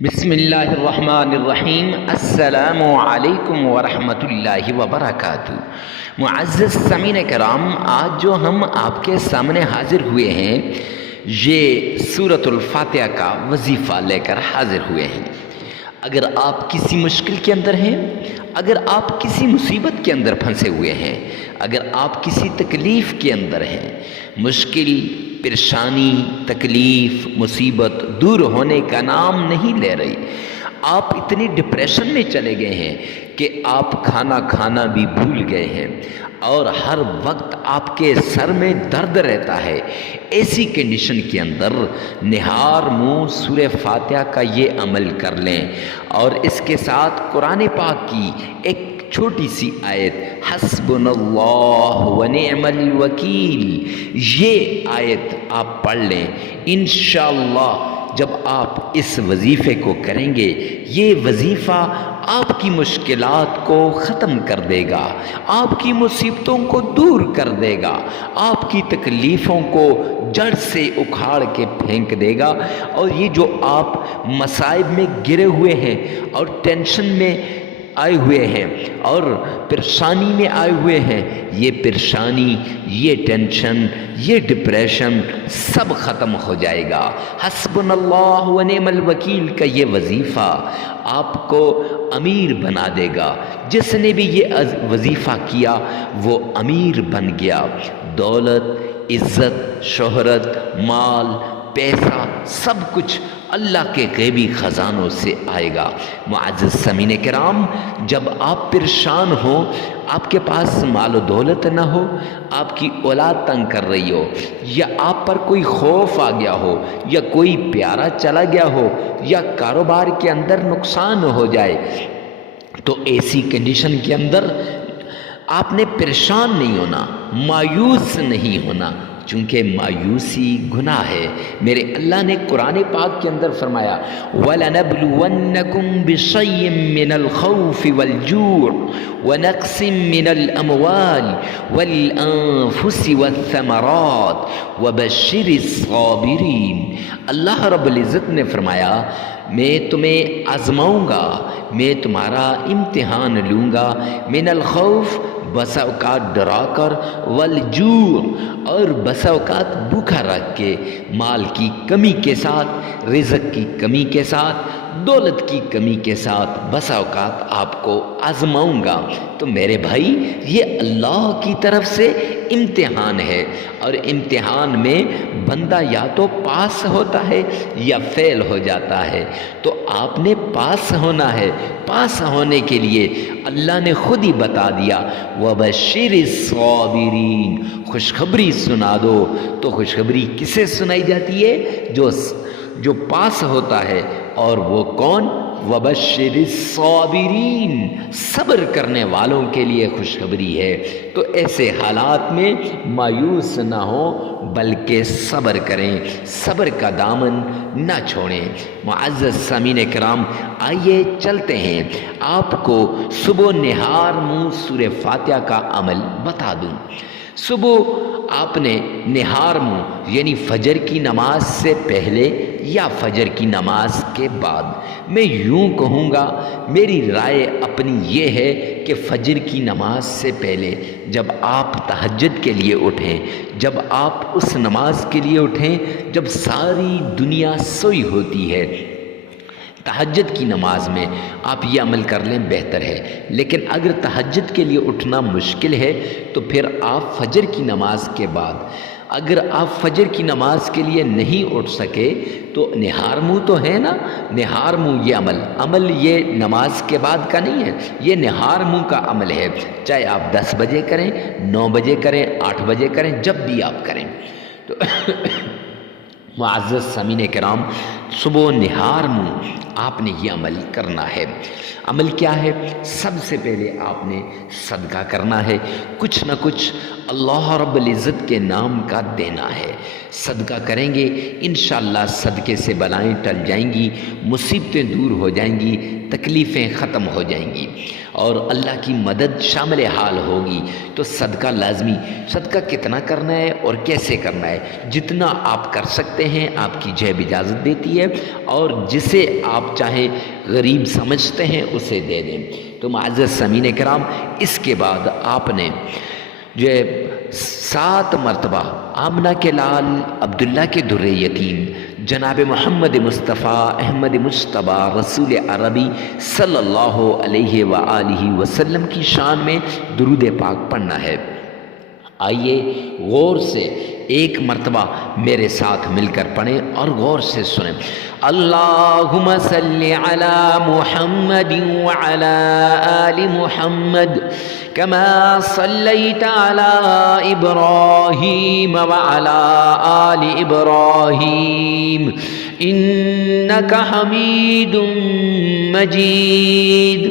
بسم اللہ الرحمن الرحیم۔ السلام علیکم ورحمۃ اللہ وبرکاتہ۔ معزز سامعین کرام، آج جو ہم آپ کے سامنے حاضر ہوئے ہیں یہ سورۃ الفاتحہ کا وظیفہ لے کر حاضر ہوئے ہیں۔ اگر آپ کسی مشکل کے اندر ہیں، اگر آپ کسی مصیبت کے اندر پھنسے ہوئے ہیں، اگر آپ کسی تکلیف کے اندر ہیں، مشکل، پریشانی، تکلیف، مصیبت دور ہونے کا نام نہیں لے رہی، آپ اتنی ڈپریشن میں چلے گئے ہیں کہ آپ کھانا کھانا بھی بھول گئے ہیں اور ہر وقت آپ کے سر میں درد رہتا ہے، ایسی کنڈیشن کے اندر نہار منہ سورہ فاتحہ کا یہ عمل کر لیں اور اس کے ساتھ قرآن پاک کی ایک چھوٹی سی آیت حسبنا اللہ ونعم الوکیل، یہ آیت آپ پڑھ لیں۔ انشاءاللہ جب آپ اس وظیفے کو کریں گے، یہ وظیفہ آپ کی مشکلات کو ختم کر دے گا، آپ کی مصیبتوں کو دور کر دے گا، آپ کی تکلیفوں کو جڑ سے اکھاڑ کے پھینک دے گا، اور یہ جو آپ مصائب میں گرے ہوئے ہیں اور ٹینشن میں آئے ہوئے ہیں اور پریشانی میں آئے ہوئے ہیں، یہ پریشانی، یہ ٹینشن، یہ ڈپریشن سب ختم ہو جائے گا۔ حسبنا اللہ ونعم الوکیل کا یہ وظیفہ آپ کو امیر بنا دے گا۔ جس نے بھی یہ وظیفہ کیا وہ امیر بن گیا۔ دولت، عزت، شہرت، مال، پیسہ، سب کچھ اللہ کے غیبی خزانوں سے آئے گا۔ معزز سامعین کرام، جب آپ پریشان ہوں، آپ کے پاس مال و دولت نہ ہو، آپ کی اولاد تنگ کر رہی ہو، یا آپ پر کوئی خوف آ گیا ہو، یا کوئی پیارا چلا گیا ہو، یا کاروبار کے اندر نقصان ہو جائے، تو ایسی کنڈیشن کے اندر آپ نے پریشان نہیں ہونا، مایوس نہیں ہونا، چونکہ مایوسی گناہ ہے۔ میرے اللہ نے قرآن پاک کے اندر فرمایا وَلَنَبْلُوَنَّكُمْ بِشَيْءٍ مِّنَ الْخَوْفِ وَالْجُوعِ وَنَقْصٍ مِّنَ الْأَمْوَالِ وَالْأَنفُسِ وَالثَّمَرَاتِ وَبَشِّرِ الصَّابِرِينَ۔ اللہ رب العزت نے فرمایا میں تمہیں آزماؤں گا، میں تمہارا امتحان لوں گا، من الخوف بسا اوقات ڈرا کر، والجوع اور بسا اوقات بھوکا رکھ کے، مال کی کمی کے ساتھ، رزق کی کمی کے ساتھ، دولت کی کمی کے ساتھ بسا اوقات آپ کو آزماؤں گا۔ تو میرے بھائی، یہ اللہ کی طرف سے امتحان ہے، اور امتحان میں بندہ یا تو پاس ہوتا ہے یا فیل ہو جاتا ہے۔ تو آپ نے پاس ہونا ہے۔ پاس ہونے کے لیے اللہ نے خود ہی بتا دیا وَبَشِّرِ الصَّابِرِينَ، خوشخبری سنا دو۔ تو خوشخبری کسے سنائی جاتی ہے؟ جو پاس ہوتا ہے، اور وہ کون؟ وَبَشِّرِ الصَّابِرِينَ، صبر کرنے والوں کے لیے خوشخبری ہے۔ تو ایسے حالات میں مایوس نہ ہوں بلکہ صبر کریں، صبر کا دامن نہ چھوڑیں۔ معزز سامعین کرام، آئیے چلتے ہیں، آپ کو صبح نہار منہ سورہ فاتحہ کا عمل بتا دوں۔ صبح آپ نے نہار منہ یعنی فجر کی نماز سے پہلے یا فجر کی نماز کے بعد، میں یوں کہوں گا، میری رائے اپنی یہ ہے کہ فجر کی نماز سے پہلے جب آپ تہجد کے لیے اٹھیں، جب آپ اس نماز کے لیے اٹھیں جب ساری دنیا سوئی ہوتی ہے، تہجد کی نماز میں آپ یہ عمل کر لیں، بہتر ہے۔ لیکن اگر تہجد کے لیے اٹھنا مشکل ہے تو پھر آپ فجر کی نماز کے بعد، اگر آپ فجر کی نماز کے لیے نہیں اٹھ سکے تو نہار منہ تو ہے نا، نہار منہ یہ عمل یہ نماز کے بعد کا نہیں ہے، یہ نہار منہ کا عمل ہے۔ چاہے آپ 10 بجے کریں، 9 بجے کریں، 8 بجے کریں، جب بھی آپ کریں۔ تو معزز سامعین کرام، صبح نہار منہ آپ نے یہ عمل کرنا ہے۔ عمل کیا ہے؟ سب سے پہلے آپ نے صدقہ کرنا ہے، کچھ نہ کچھ اللہ رب العزت کے نام کا دینا ہے۔ صدقہ کریں گے، انشاءاللہ صدقے سے بلائیں ٹل جائیں گی، مصیبتیں دور ہو جائیں گی، تکلیفیں ختم ہو جائیں گی، اور اللہ کی مدد شامل حال ہوگی۔ تو صدقہ لازمی۔ صدقہ کتنا کرنا ہے اور کیسے کرنا ہے؟ جتنا آپ کر سکتے ہیں، آپ کی جیب اجازت دیتی ہے، ہے، اور جسے آپ چاہیں غریب سمجھتے ہیں اسے دے دیں۔ تو معزز سامعین کرام، اس کے بعد آپ نے جو 7 مرتبہ آمنہ کے لال عبداللہ کے در یتیم جناب محمد مصطفیٰ احمد مجتبیٰ رسول عربی صلی اللہ علیہ وآلہ وسلم کی شان میں درود پاک پڑھنا ہے۔ آئیے غور سے ایک مرتبہ میرے ساتھ مل کر پڑھیں اور غور سے سنیں۔ اللہم صلی علی محمد وعلی آل محمد كما صليت على إبراهيم وعلى آل إبراهيم إنك حميد مجيد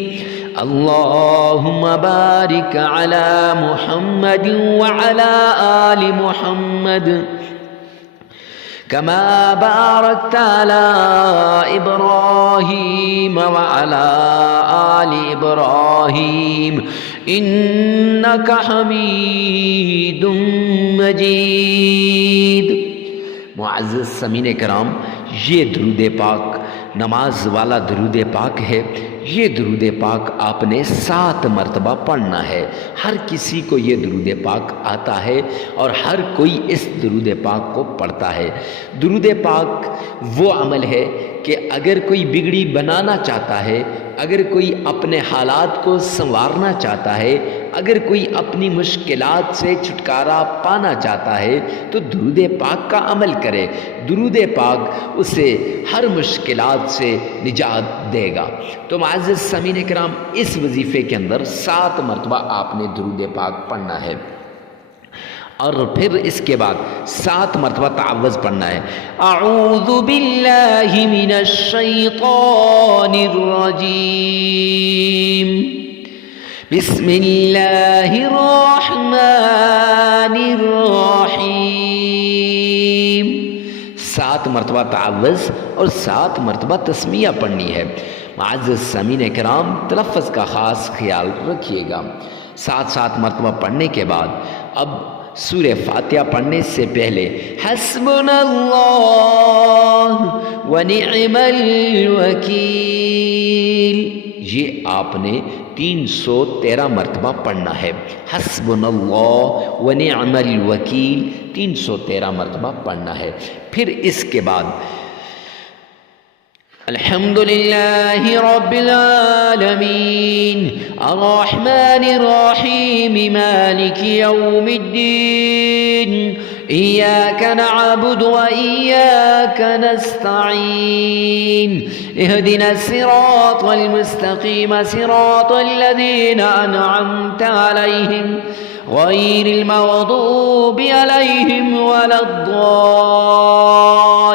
اللهم بارك على محمد وعلى آل محمد كما باركت على إبراهيم وعلى آل إبراهيم إنك حميد مجيد۔ معزز سامعین کرام، یہ درود پاک نماز والا درود پاک ہے۔ یہ درود پاک آپ نے 7 مرتبہ پڑھنا ہے۔ ہر کسی کو یہ درود پاک آتا ہے اور ہر کوئی اس درود پاک کو پڑھتا ہے۔ درود پاک وہ عمل ہے کہ اگر کوئی بگڑی بنانا چاہتا ہے، اگر کوئی اپنے حالات کو سنوارنا چاہتا ہے، اگر کوئی اپنی مشکلات سے چھٹکارا پانا چاہتا ہے تو درود پاک کا عمل کرے۔ درود پاک اسے ہر مشکلات سے نجات دے گا۔ تو معزز سامعین کرام، اس وظیفے کے اندر 7 مرتبہ آپ نے درود پاک پڑھنا ہے، اور پھر اس کے بعد 7 مرتبہ تعوذ پڑھنا ہے۔ اعوذ باللہ من الشیطان الرجیم بسم اللہ الرحمن الرحیم۔ 7 مرتبہ تعوذ اور 7 مرتبہ تسمیہ پڑھنی ہے۔ معزز سامعین کرام، تلفظ کا خاص خیال رکھیے گا۔ 7 مرتبہ پڑھنے کے بعد اب سورہ فاتحہ پڑھنے سے پہلے حسبنا اللہ ونعم الوکیل، یہ آپ نے 313 مرتبہ پڑھنا ہے۔ حسبنا اللہ ونعم الوکیل 313 مرتبہ پڑھنا ہے۔ پھر اس کے بعد الحمدللہ رب العالمین الرحمن الرحیم مالک یوم الدین ایاک نعبد و ایاک نستعین اہدنا الصراط المستقیم صراط الذین انعمت علیہم غیر المغضوب علیہم ولا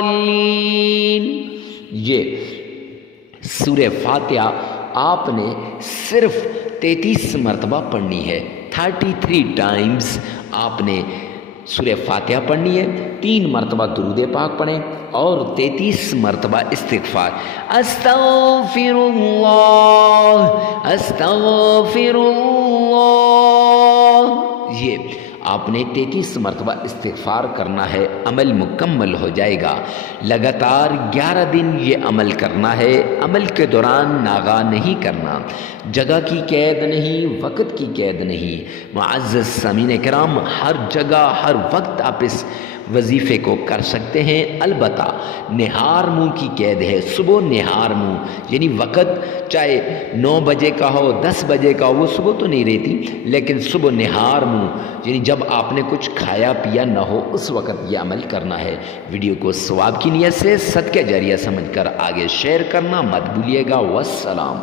الضالین۔ یہ سورہ فاتحہ آپ نے صرف 33 مرتبہ پڑھنی ہے۔ 33 ٹائمز آپ نے سورہ فاتحہ پڑھنی ہے۔ 3 مرتبہ درود پاک پڑھیں اور 33 مرتبہ استغفار، استغفر اللہ استغفر اللہ، یہ آپ نے 33 مرتبہ استغفار کرنا ہے۔ عمل مکمل ہو جائے گا۔ لگاتار 11 دن یہ عمل کرنا ہے۔ عمل کے دوران ناغہ نہیں کرنا، جگہ کی قید نہیں، وقت کی قید نہیں۔ معزز سامعین کرام، ہر جگہ ہر وقت آپ اس وظیفے کو کر سکتے ہیں، البتہ نہار منہ کی قید ہے۔ صبح نہار منہ یعنی وقت چاہے 9 بجے کا ہو 10 بجے کا ہو، وہ صبح تو نہیں رہتی، لیکن صبح نہار منہ یعنی جب آپ نے کچھ کھایا پیا نہ ہو اس وقت یہ عمل کرنا ہے۔ ویڈیو کو ثواب کی نیت سے صدقہ جاریہ سمجھ کر آگے شیئر کرنا مت بھولیے گا۔ والسلام۔